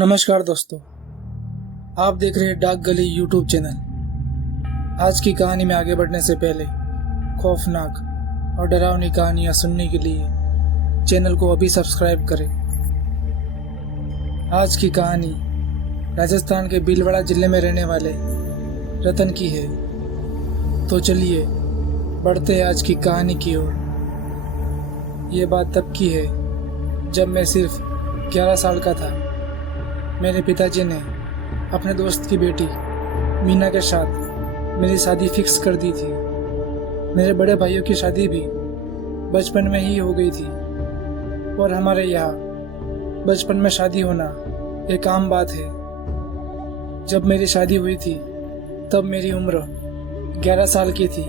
नमस्कार दोस्तों, आप देख रहे हैं डाक गली यूट्यूब चैनल। आज की कहानी में आगे बढ़ने से पहले खौफनाक और डरावनी कहानियां सुनने के लिए चैनल को अभी सब्सक्राइब करें। आज की कहानी राजस्थान के भीलवाड़ा जिले में रहने वाले रतन की है। तो चलिए बढ़ते हैं आज की कहानी की ओर। ये बात तब की है जब मैं सिर्फ 11 साल का था। मेरे पिताजी ने अपने दोस्त की बेटी मीना के साथ मेरी शादी फिक्स कर दी थी। मेरे बड़े भाइयों की शादी भी बचपन में ही हो गई थी और हमारे यहाँ बचपन में शादी होना एक आम बात है। जब मेरी शादी हुई थी तब मेरी उम्र 11 साल की थी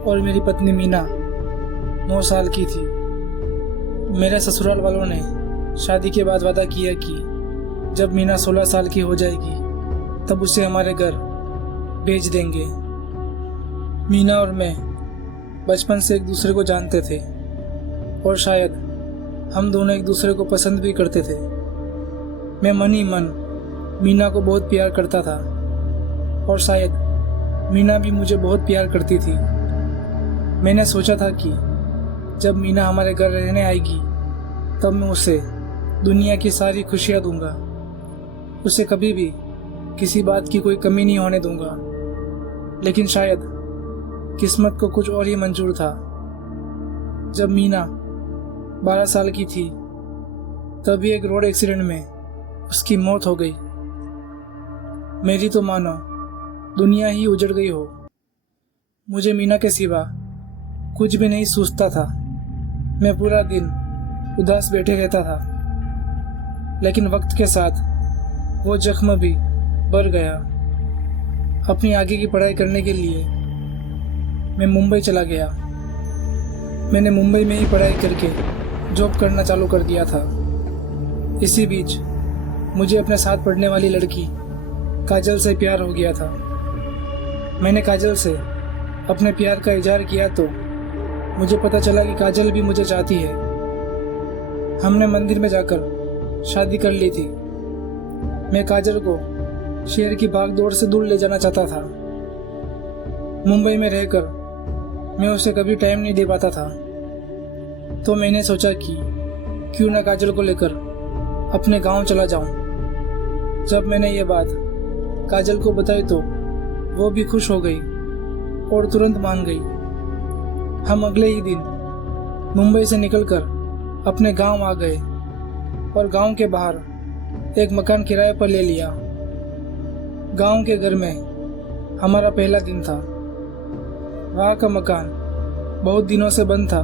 और मेरी पत्नी मीना 9 साल की थी। मेरे ससुराल वालों ने शादी के बाद वादा किया कि जब मीना 16 साल की हो जाएगी तब उसे हमारे घर भेज देंगे। मीना और मैं बचपन से एक दूसरे को जानते थे और शायद हम दोनों एक दूसरे को पसंद भी करते थे। मैं मन ही मन मीना को बहुत प्यार करता था और शायद मीना भी मुझे बहुत प्यार करती थी। मैंने सोचा था कि जब मीना हमारे घर रहने आएगी तब मैं उसे दुनिया की सारी खुशियाँ दूंगा। उसे कभी भी किसी बात की कोई कमी नहीं होने दूंगा। लेकिन शायद किस्मत को कुछ और ही मंजूर था। जब मीना 12 साल की थी तभी एक रोड एक्सीडेंट में उसकी मौत हो गई। मेरी तो मानो दुनिया ही उजड़ गई हो। मुझे मीना के सिवा कुछ भी नहीं सूझता था। मैं पूरा दिन उदास बैठे रहता था। लेकिन वक्त के साथ वो जख्म भी बढ़ गया। अपनी आगे की पढ़ाई करने के लिए मैं मुंबई चला गया। मैंने मुंबई में ही पढ़ाई करके जॉब करना चालू कर दिया था। इसी बीच मुझे अपने साथ पढ़ने वाली लड़की काजल से प्यार हो गया था। मैंने काजल से अपने प्यार का इजहार किया तो मुझे पता चला कि काजल भी मुझे चाहती है। हमने मंदिर में जाकर शादी कर ली थी। मैं काजल को शहर की भागदौड़ से दूर ले जाना चाहता था। मुंबई में रहकर मैं उसे कभी टाइम नहीं दे पाता था। तो मैंने सोचा कि क्यों ना काजल को लेकर अपने गांव चला जाऊं। जब मैंने ये बात काजल को बताई तो वो भी खुश हो गई और तुरंत मान गई। हम अगले ही दिन मुंबई से निकलकर अपने गांव आ गए और गांव के बाहर एक मकान किराए पर ले लिया। गांव के घर में हमारा पहला दिन था। वहाँ का मकान बहुत दिनों से बंद था,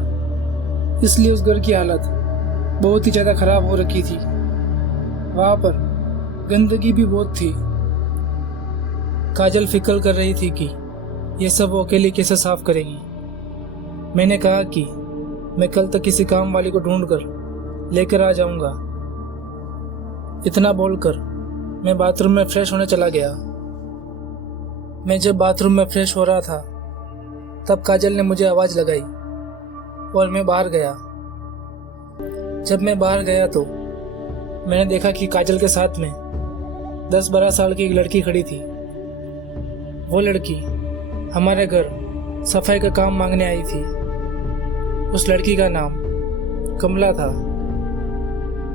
इसलिए उस घर की हालत बहुत ही ज़्यादा खराब हो रखी थी। वहाँ पर गंदगी भी बहुत थी। काजल फिक्र कर रही थी कि ये सब वो अकेली कैसे साफ करेगी। मैंने कहा कि मैं कल तक किसी काम वाली को ढूंढकर लेकर आ जाऊंगा। इतना बोलकर मैं बाथरूम में फ्रेश होने चला गया। मैं जब बाथरूम में फ्रेश हो रहा था तब काजल ने मुझे आवाज़ लगाई और मैं बाहर गया। जब मैं बाहर गया तो मैंने देखा कि काजल के साथ में 10-12 साल की एक लड़की खड़ी थी। वो लड़की हमारे घर सफाई का काम मांगने आई थी। उस लड़की का नाम कमला था।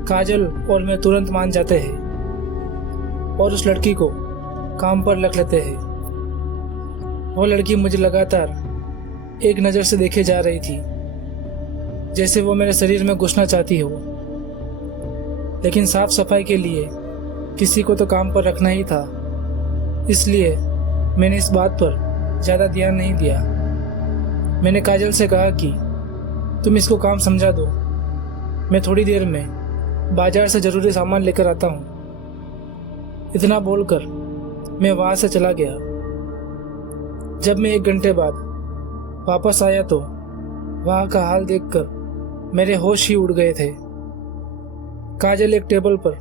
काजल और मैं तुरंत मान जाते हैं और उस लड़की को काम पर रख लेते हैं। वो लड़की मुझे लगातार एक नज़र से देखे जा रही थी, जैसे वो मेरे शरीर में घुसना चाहती हो। लेकिन साफ सफाई के लिए किसी को तो काम पर रखना ही था, इसलिए मैंने इस बात पर ज़्यादा ध्यान नहीं दिया। मैंने काजल से कहा कि तुम इसको काम समझा दो, मैं थोड़ी देर में बाजार से ज़रूरी सामान लेकर आता हूँ। इतना बोलकर मैं वहाँ से चला गया। जब मैं 1 घंटे बाद वापस आया तो वहाँ का हाल देखकर मेरे होश ही उड़ गए थे। काजल एक टेबल पर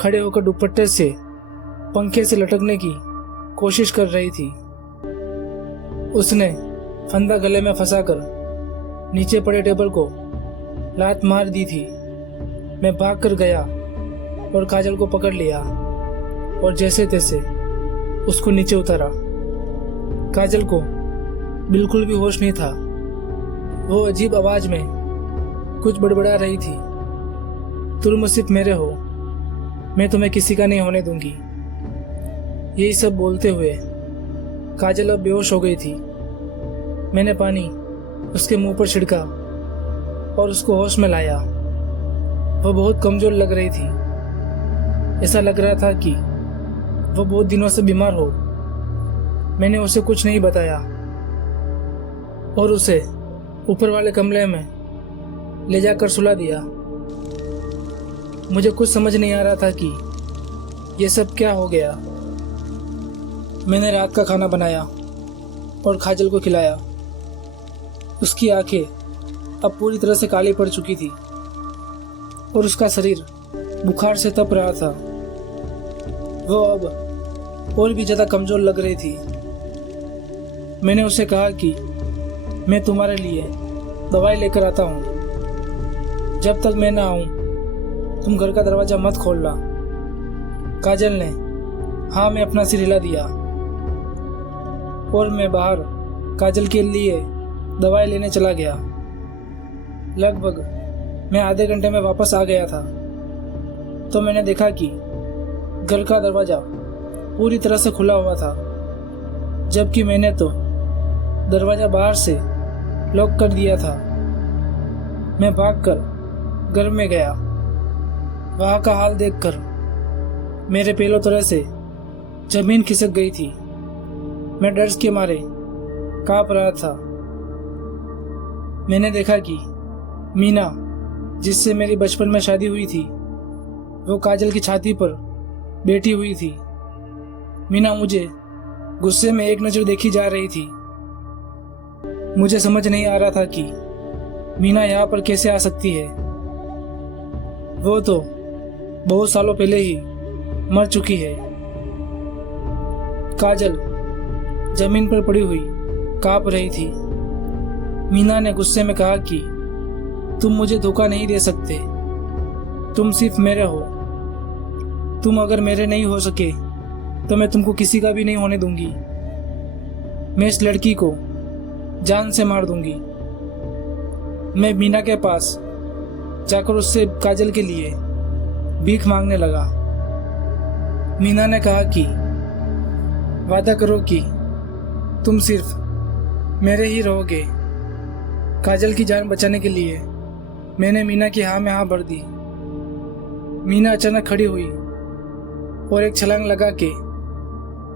खड़े होकर दुपट्टे से पंखे से लटकने की कोशिश कर रही थी। उसने फंदा गले में फंसाकर नीचे पड़े टेबल को लात मार दी थी। मैं भाग कर गया और काजल को पकड़ लिया और जैसे तैसे उसको नीचे उतारा। काजल को बिल्कुल भी होश नहीं था। वो अजीब आवाज में कुछ बड़बड़ा रही थी। तुम सिर्फ मेरे हो, मैं तुम्हें किसी का नहीं होने दूंगी। यही सब बोलते हुए काजल अब बेहोश हो गई थी। मैंने पानी उसके मुंह पर छिड़का और उसको होश में लाया। वह बहुत कमजोर लग रही थी। ऐसा लग रहा था कि वह बहुत दिनों से बीमार हो। मैंने उसे कुछ नहीं बताया और उसे ऊपर वाले कमरे में ले जाकर सुला दिया। मुझे कुछ समझ नहीं आ रहा था कि यह सब क्या हो गया। मैंने रात का खाना बनाया और काजल को खिलाया। उसकी आंखें अब पूरी तरह से काली पड़ चुकी थी और उसका शरीर बुखार से तप रहा था। वो अब और भी ज़्यादा कमज़ोर लग रही थी। मैंने उसे कहा कि मैं तुम्हारे लिए दवाई लेकर आता हूँ। जब तक मैं ना आऊँ तुम घर का दरवाज़ा मत खोलना। काजल ने हाँ में अपना सिर हिला दिया और मैं बाहर काजल के लिए दवाई लेने चला गया। लगभग मैं आधे घंटे में वापस आ गया था तो मैंने देखा कि घर का दरवाज़ा पूरी तरह से खुला हुआ था, जबकि मैंने तो दरवाज़ा बाहर से लॉक कर दिया था। मैं भागकर घर में गया। वहाँ का हाल देखकर मेरे पैरों तरह से जमीन खिसक गई थी। मैं डर के मारे कांप रहा था। मैंने देखा कि मीना, जिससे मेरी बचपन में शादी हुई थी, वो काजल की छाती पर बैठी हुई थी। मीना मुझे गुस्से में एक नज़र देखी जा रही थी। मुझे समझ नहीं आ रहा था कि मीना यहाँ पर कैसे आ सकती है। वो तो बहुत सालों पहले ही मर चुकी है। काजल जमीन पर पड़ी हुई कांप रही थी। मीना ने गुस्से में कहा कि तुम मुझे धोखा नहीं दे सकते, तुम सिर्फ मेरे हो। तुम अगर मेरे नहीं हो सके तो मैं तुमको किसी का भी नहीं होने दूंगी। मैं इस लड़की को जान से मार दूंगी। मैं मीना के पास जाकर उससे काजल के लिए भीख मांगने लगा। मीना ने कहा कि वादा करो कि तुम सिर्फ मेरे ही रहोगे। काजल की जान बचाने के लिए मैंने मीना की हाँ में हाँ भर दी। मीना अचानक खड़ी हुई और एक छलांग लगा के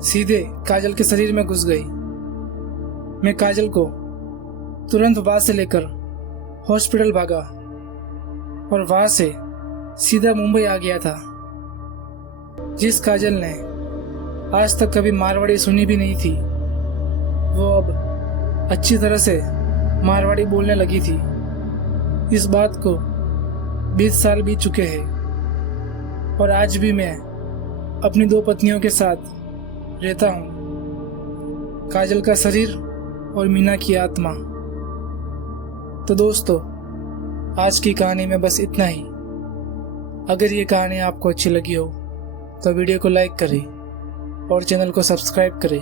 सीधे काजल के शरीर में घुस गई। मैं काजल को तुरंत वहां से लेकर हॉस्पिटल भागा और वहां से सीधा मुंबई आ गया था। जिस काजल ने आज तक कभी मारवाड़ी सुनी भी नहीं थी, वो अब अच्छी तरह से मारवाड़ी बोलने लगी थी। इस बात को 20 साल बीत चुके हैं और आज भी मैं अपनी 2 पत्नियों के साथ रहता हूँ, काजल का शरीर और मीना की आत्मा। तो दोस्तों, आज की कहानी में बस इतना ही। अगर ये कहानी आपको अच्छी लगी हो तो वीडियो को लाइक करें और चैनल को सब्सक्राइब करें।